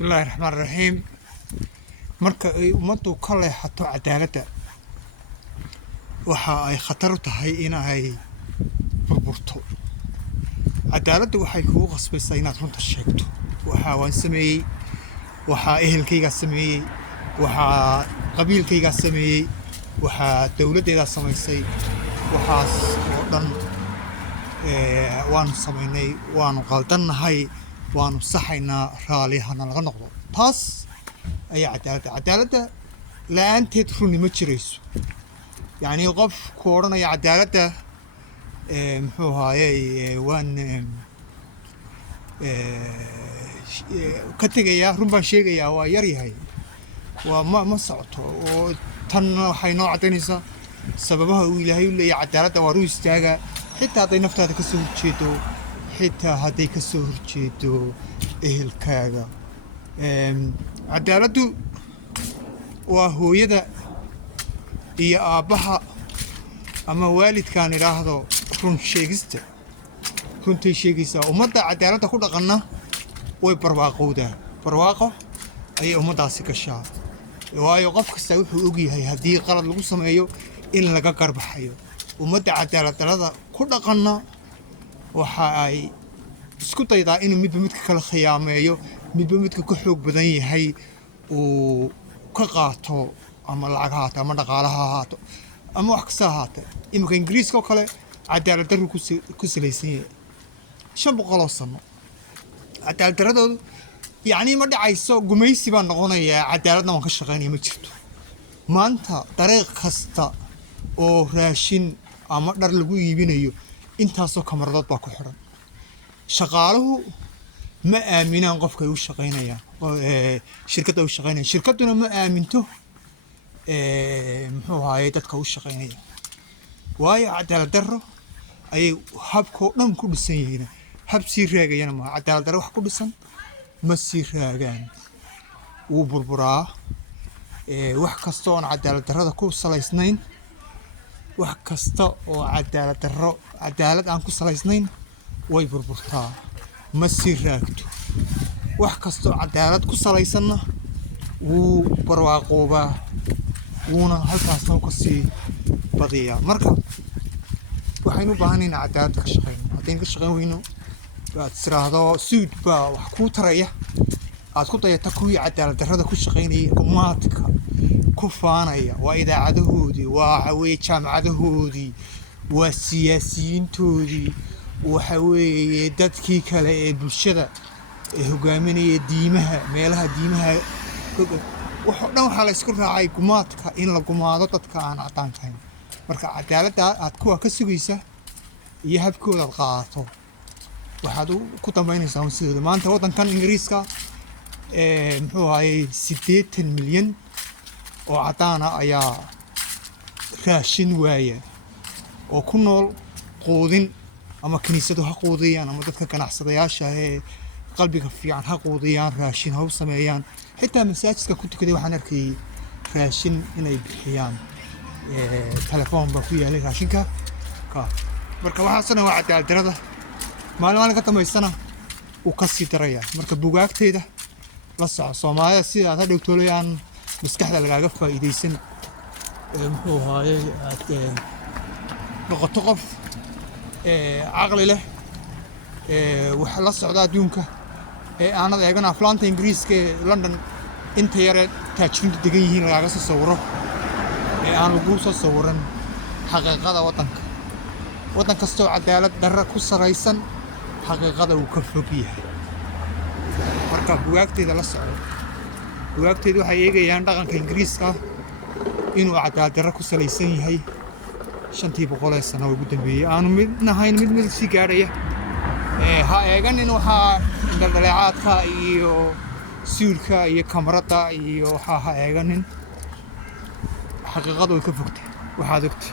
بسم الله الرحمن الرحيم. marka ay umadu ka leexato cadaaladda waxa ay khatar u tahay in ay burburto. cadaaladdu waxay kugu qasbaysaa inaad runta sheegto. waxa waan sameeyay, waxa ehelkayga sameeyay, waxa qabiilkayga sameeyay, waxa dawladdeeda samaysay, waxaas oo dhan waanu samaynay, waanu qaldannahay, waanu saxaynaa, raaliyaha laga noqdo. taas ayaa cadaaladda la'aanteed runi ma jirayso. يعني qof ku oranaya cadaaladda muxuu ahaayay waan ka tagayaa, run baan sheegayaa, waa yar yahay, waa ma socoto. oo tan waxay noo cadaynaysaa sababaha uu ilaahay u leeyahay cadaaladda waa ruu istaaga, xitaa hadday naftaada ka soo horjeedo, xitaa hadday ka soo horjeedo ehelkaaga. cadaaladdu waa hooyada iyo aabbaha ama waalidkaan idhaahdo run sheegista. runtay sheegaysaa. ummadda cadaaladda ku dhaqanna way barwaaqowdaa. barwaaqo ayay ummaddaasi gashaa, waayo qof kasta wuxuu ogyahay haddii qalad lagu sameeyo in laga garbaxayo. ummadda cadaalad darrada ku dhaqanna waxa ay isku daydaa inuu midba midka kala khiyaameeyo, midba midka ka xoog badan yahay uu ka qaato, ama lacag ha haato, ama dhaqaalaha ha haato, ama wax kasta ha haatee. iminka ingiriiska oo kale cadaalad darru ku salaysan yahay 500 sano. cadaalad darradoodu yacni ma dhacayso gumaysi baan noqonayaa, cadaaladna waan ka shaqaynaya ma jirto. maanta dariiq kasta oo raashin ama dhar lagu iibinayo intaasoo kamaradood baa ku xiran. shaqaaluhu ma aaminaan qofka ay u shaqaynayaan, shirkadda u shaqaynayaan. shirkadduna ma aaminto muxuu ahaayey dadka u shaqaynaya, waayo cadaalad darro ayay habkoo dhan ku dhisan yihiin. hab sii raagayana maaha. cadaalad darro wax ku dhisan ma sii raagaan, wuu burburaa. wax kasta oon cadaalad darrada ku salaysnayn, wax kasta oo cadaalad aan ku salaysnayn way burburtaa, ma sii raagto. wax kastoo cadaalad ku salaysanna wuu barwaaqoobaa, wuuna halkaasna ka sii badiyaa. marka waxaynu u baahan inaan cadaaladda ka shaqayno. haddaynu ka shaqayn weyno, aad tiraahdo suud baa wax kuu taraya, aad ku dayata kuwii cadaalad darrada ku shaqaynayay, umaadka ku faanaya, waa idaacadahoodii, waa waxaweeye jaamacadahoodii, waa siyaasiyiintoodii, waxa weeye dadkii kale ee bulshada ee hogaaminaya diimaha, meelaha diimaha. waxoo dhan waxaa la isku raacay gumaadka, in la gumaado dadka aan caddaanka ahayn. marka cadaaladda aad kuwa ka sugaysa iyo habkooda aad qaadato, waxaad ku dambaynaysaa sidooda. maanta waddankan ingiriiska muxuu ahaayey 80 milyan oo caddaana ayaa raashin waaya, oo ku nool quudin, ama kiniisadu ha quudiyaan, ama dadka ganacsadayaasha ee qalbiga fiican ha quudiyaan, raashin ha u sameeyaan. xitaa masaajidka ku tukaday waxaan arkayay raashin inay bixiyaan. telefoon baa ku yaalay raashinka ka. marka waxaasna waa cadaalad darrada. maalin ka dambaysana uu ka sii darayaa. marka bugaagteeda la soco. soomaalida sidaad ha dhowtoolayaan maskaxda lagaaga faa'iidaysan, muxuu ahaayey aad noqoto qof caqli leh, wax la socda adduunka, aanad eegan aflaanta ingiriiska ee London inta yare taajiriintu degan yihiin lagaaga soo sawiro, aan lagu soo sawiran xaqiiqada waddanka. waddan kastoo cadaalad darro ku salaysan xaqiiqada uu ka fog yahay. marka bugaagteeda la soco. bugaagteedu waxay eegayaan dhaqanka ingiriiska inuu cadaalad darro ku salaysan yahay 500 sano ugu dambeeyay, aanu midna ahayn mid sii gaadhaya. ha eeganin waxaa dhaleecaadka iyo suulka iyo kamarada iyo waxaa ha eeganin. xaqiiqadu way ka fogtay waxaad ogtay.